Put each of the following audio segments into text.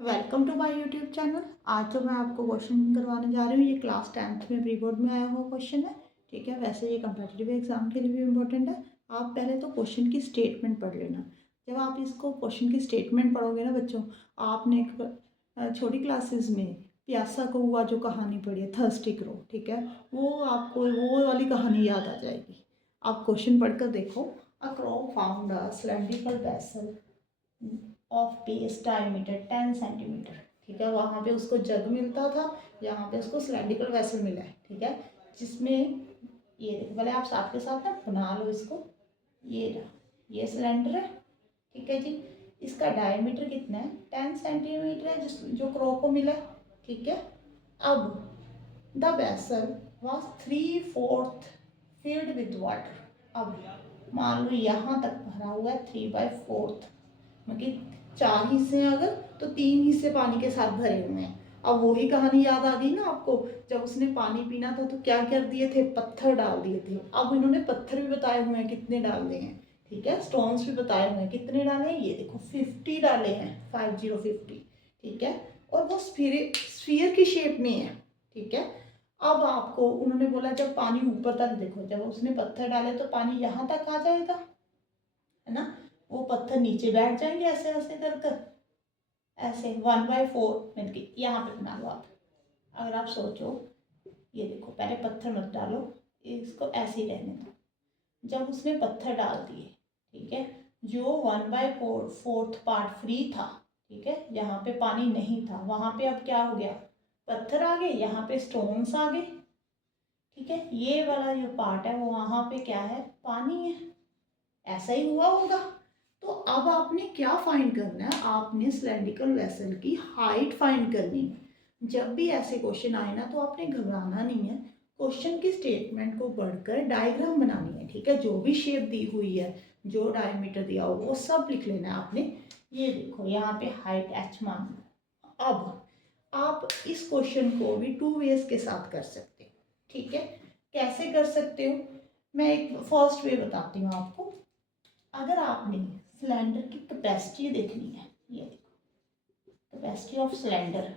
Welcome to my YouTube channel. आज जो मैं आपको क्वेश्चन करवाने जा रही हूँ ये क्लास 10th में प्री बोर्ड में आया हुआ क्वेश्चन है। ठीक है, वैसे ये कम्पिटिटिव एग्जाम के लिए भी इम्पोर्टेंट है। आप पहले तो क्वेश्चन की स्टेटमेंट पढ़ लेना। जब आप इसको क्वेश्चन की स्टेटमेंट पढ़ोगे ना बच्चों, आपने छोटी क्लासेस में प्यासा कौआ जो कहानी पढ़ी है थर्स्टी क्रो, ठीक है, वो आपको वो वाली कहानी याद आ जाएगी। आप क्वेश्चन पढ़कर देखो। A crow found a cylindrical vessel of base diameter 10 centimetre. ठीक है, वहाँ पे उसको जग मिलता था, यहाँ पे उसको सिलेंड्रिकल वेसल मिला है। ठीक है, जिसमें ये देखो, पहले आप साथ के साथ ना बना लो इसको। ये रहा, ये सिलेंडर है। ठीक है जी, इसका डायमीटर कितना है? 10 सेंटीमीटर है, जिस जो क्रो को मिला है। ठीक है, अब the vessel was 3/4 filled with water. अब मान लो यहाँ तक भरा हुआ है 3/4, मतलब 4 हिस्से हैं अगर, तो 3 हिस्से पानी के साथ भरे हुए हैं। अब वही कहानी याद आ गई ना आपको, जब उसने पानी पीना था तो क्या कर दिए थे? पत्थर डाल दिए थे। अब इन्होंने पत्थर भी बताए हुए हैं कितने डालने हैं। ठीक है, स्टोन्स भी बताए हुए हैं कितने डाले हैं। ये देखो 50 डाले हैं, 50। ठीक है, और वो स्फीयर की शेप में है। ठीक है, अब आपको उन्होंने बोला जब पानी ऊपर तक, देखो जब उसने पत्थर डाले तो पानी यहाँ तक आ जाएगा, है ना। वो पत्थर नीचे बैठ जाएंगे ऐसे ऐसे कर कर, ऐसे 1/4 मिलके यहाँ पे बना लो आप। अगर आप सोचो, ये देखो पहले पत्थर मत डालो, इसको ऐसे ही रहने दो। जब उसने पत्थर डाल दिए, ठीक है, जो 1/4 पार्ट फ्री था, ठीक है, जहाँ पे पानी नहीं था वहाँ पे अब क्या हो गया? पत्थर आ गए, यहाँ पे स्टोन्स आ गए। ठीक है, ये वाला जो पार्ट है वो वहाँ पे क्या है? पानी है। ऐसा ही हुआ होगा। तो अब आपने क्या फाइंड करना है? आपने सिलेंड्रिकल वेसल की हाइट फाइंड करनी है। जब भी ऐसे क्वेश्चन आए ना तो आपने घबराना नहीं है। क्वेश्चन की स्टेटमेंट को पढ़कर डायग्राम बनानी है। ठीक है, जो भी शेप दी हुई है, जो डायमीटर दिया हो वो सब लिख लेना है आपने। ये देखो यहाँ पे हाइट h मान लो। अब आप इस क्वेश्चन को भी 2 वेज के साथ कर सकते हो। ठीक है, कैसे कर सकते हो? मैं एक फर्स्ट वे बताती हूँ आपको। अगर आपने सिलेंडर की कैपेसिटी देखनी है, ये देखो कैपेसिटी ऑफ सिलेंडर,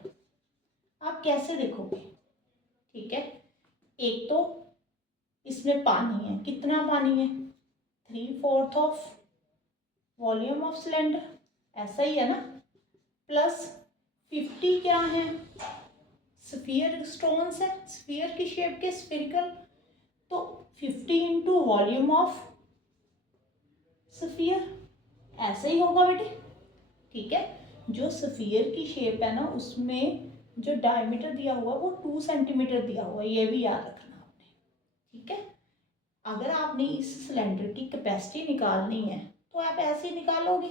आप कैसे देखोगे? ठीक है, एक तो इसमें पानी है, कितना पानी है? 3/4 ऑफ वॉल्यूम ऑफ सिलेंडर, ऐसा ही है ना। प्लस 50 क्या है? स्फीयर स्टोन्स है, स्फीयर की शेप के, स्फेरिकल। तो 50 इंटू वॉल्यूम ऑफ स्फीयर, ऐसे ही होगा बेटे। ठीक है, जो स्फीयर की शेप है ना उसमें जो डायमीटर दिया हुआ है वो 2 सेंटीमीटर दिया हुआ है, ये भी याद रखना आपने। ठीक है, अगर आपने इस सिलेंडर की कैपेसिटी निकालनी है तो आप ऐसे ही निकालोगे।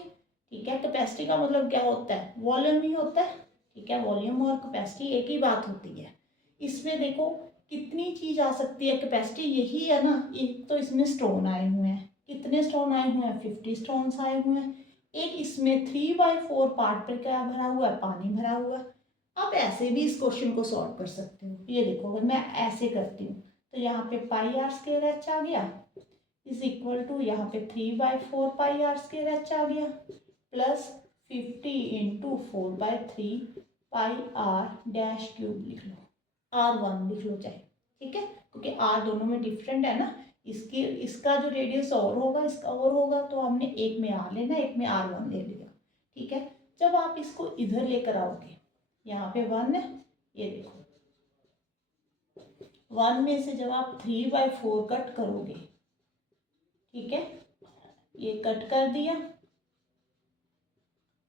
ठीक है, कैपेसिटी का मतलब क्या होता है? वॉल्यूम ही होता है। ठीक है, वॉल्यूम और कैपेसिटी एक ही बात होती है। इसमें देखो कितनी चीज आ सकती है, कैपेसिटी यही है ना। एक तो इसमें स्टोन आए हुए हैं, कितने स्टोन आए हुए हैं? 50 स्टोन्स आए हुए हैं। एक इसमें 3/4 पार्ट पर क्या भरा हुआ है? पानी भरा हुआ है। आप ऐसे भी इस क्वेश्चन को सॉल्व कर सकते हो। ये देखो अगर मैं ऐसे करती हूँ तो यहाँ पे πr² आ गया, इज इक्वल टू यहाँ पे 3/4 πr² आ गया, प्लस 50 इंटू 4/3 πr-³ लिख लो, r1 लिख लो चाहे। ठीक है, क्योंकि r दोनों में डिफरेंट है ना। इसकी इसका जो रेडियस और होगा, इसका और होगा, तो हमने एक में r लेना, एक में r1 ले लिया। ठीक है, जब आप इसको इधर लेकर आओगे, यहाँ पे 1 है, ये देखो 1 में से जब आप 3/4 कट करोगे, ठीक है, ये कट कर दिया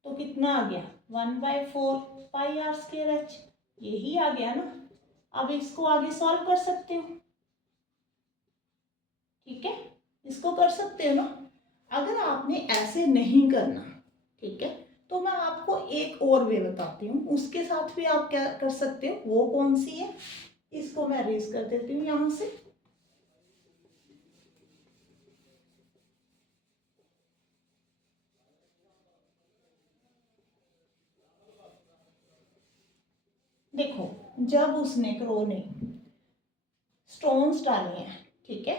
तो कितना आ गया? 1/4 πr²h, यही आ गया ना। अब इसको आगे सॉल्व कर सकते हो। ठीक है, इसको कर सकते हो ना। अगर आपने ऐसे नहीं करना, ठीक है, तो मैं आपको एक और वे बताती हूँ, उसके साथ भी आप क्या कर सकते हो। वो कौन सी है? इसको मैं अरेज कर देती हूँ यहाँ से। देखो जब उसने क्रो ने स्टोन्स डाले हैं, ठीक है,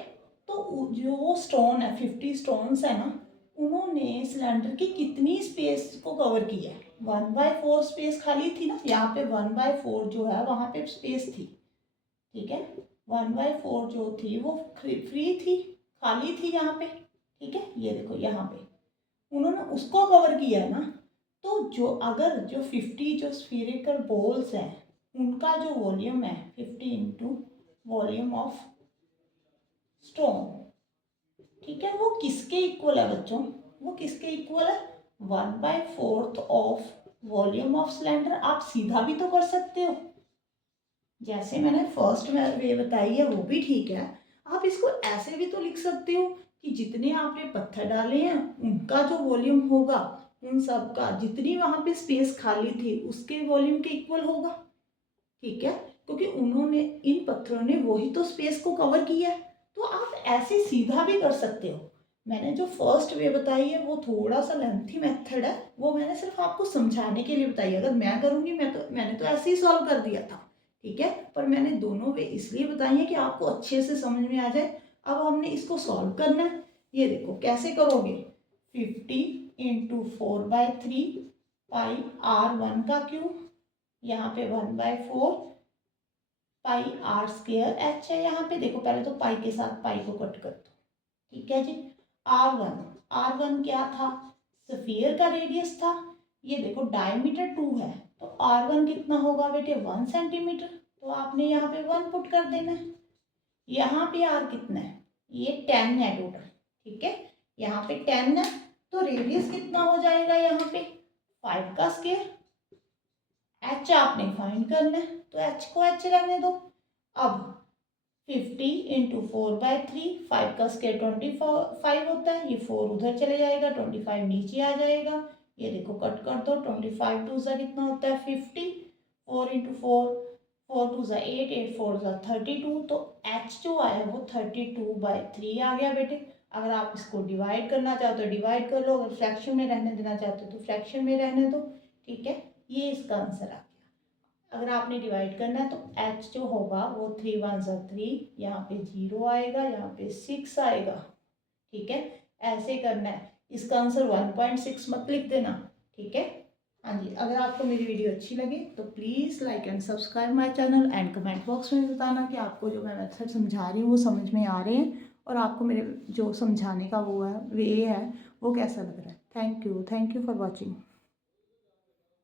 तो जो स्टोन है 50 स्टोन्स है ना, उन्होंने सिलेंडर की कितनी स्पेस को कवर किया है? 1/4 स्पेस खाली थी ना, यहाँ पे 1/4 जो है वहाँ पे स्पेस थी, ठीक है। 1/4 जो थी वो फ्री थी, खाली थी यहाँ पे, ठीक है। ये देखो यहाँ पे उन्होंने उसको कवर किया है ना। तो जो अगर जो 50 जो स्फीरिकल बॉल्स हैं उनका जो वॉल्यूम है 50 इंटू वॉल्यूम ऑफ स्टोन, ठीक है, वो किसके इक्वल है बच्चों? वो किसके इक्वल है? 1/4 ऑफ वॉल्यूम ऑफ सिलेंडर। आप सीधा भी तो कर सकते हो, जैसे मैंने फर्स्ट में वे बताई है वो भी ठीक है। आप इसको ऐसे भी तो लिख सकते हो कि जितने आपने पत्थर डाले हैं उनका जो वॉल्यूम होगा उन सब का जितनी वहाँ पे स्पेस खाली थी उसके वॉल्यूम के इक्वल होगा, ठीक है, क्योंकि उन्होंने इन पत्थरों ने वही तो स्पेस को कवर किया है। तो आप ऐसे सीधा भी कर सकते हो। मैंने जो फर्स्ट वे बताई है वो थोड़ा सा लेंथी मेथड है, वो मैंने सिर्फ आपको समझाने के लिए बताई। अगर मैं करूँगी मैंने तो ऐसे ही सॉल्व कर दिया था, ठीक है, पर मैंने दोनों वे इसलिए बताई है कि आपको अच्छे से समझ में आ जाए। अब हमने इसको सॉल्व करना है। ये देखो कैसे करोगे, 50 इंटू 4/3 पाई R1 का क्यूब, यहाँ पे 1/4 पाई R² H है। यहाँ पे देखो पहले तो पाई के साथ पाई को कट कर दो, ठीक है जी। R1 क्या था? स्फीयर का रेडियस था। ये देखो डायमीटर 2 है, तो R1 कितना होगा बेटे? 1 सेंटीमीटर। तो आपने यहाँ पे 1 पुट कर देना है। यहाँ पे R कितना है? ये 10 है टोटल, ठीक है। यहाँ पे 10 है, तो रेडियस कितना हो जाएगा यहाँ पे? 5 का स्क्वायर। H आपने फाइंड करना है, तो H को H रहने दो। अब 50 इंटू 4/3, 5 का स्क्वायर 25 होता है, ये 4 उधर चले जाएगा, 25 नीचे आ जाएगा। ये देखो कट कर दो, 25 टू ज़ा कितना होता है? 50। 4 इंटू 4, 4 टू ज़ा 8, 8 4 ज़ा 32। तो H जो आया वो 32/3 आ गया बेटे। अगर आप इसको डिवाइड करना चाहते हो डिवाइड कर लो, अगर फ्रैक्शन में रहने देना चाहते हो तो फ्रैक्शन में रहने दो, ठीक है। ये इसका आंसर आ गया। अगर आपने डिवाइड करना है तो h जो होगा वो 3 1 ज़ा 3, यहाँ पे 0 आएगा, यहाँ पे 6 आएगा, ठीक है। ऐसे करना है। इसका आंसर 1.6 मत लिख देना, ठीक है। हाँ जी, अगर आपको मेरी वीडियो अच्छी लगे तो please like and subscribe my channel and comment box में बताना कि आपको जो मैं मेथड समझा रही हूँ वो समझ में आ रहे हैं और आपको मेरे जो समझाने का वो है वे है वो कैसा लग रहा है। Thank you for watching.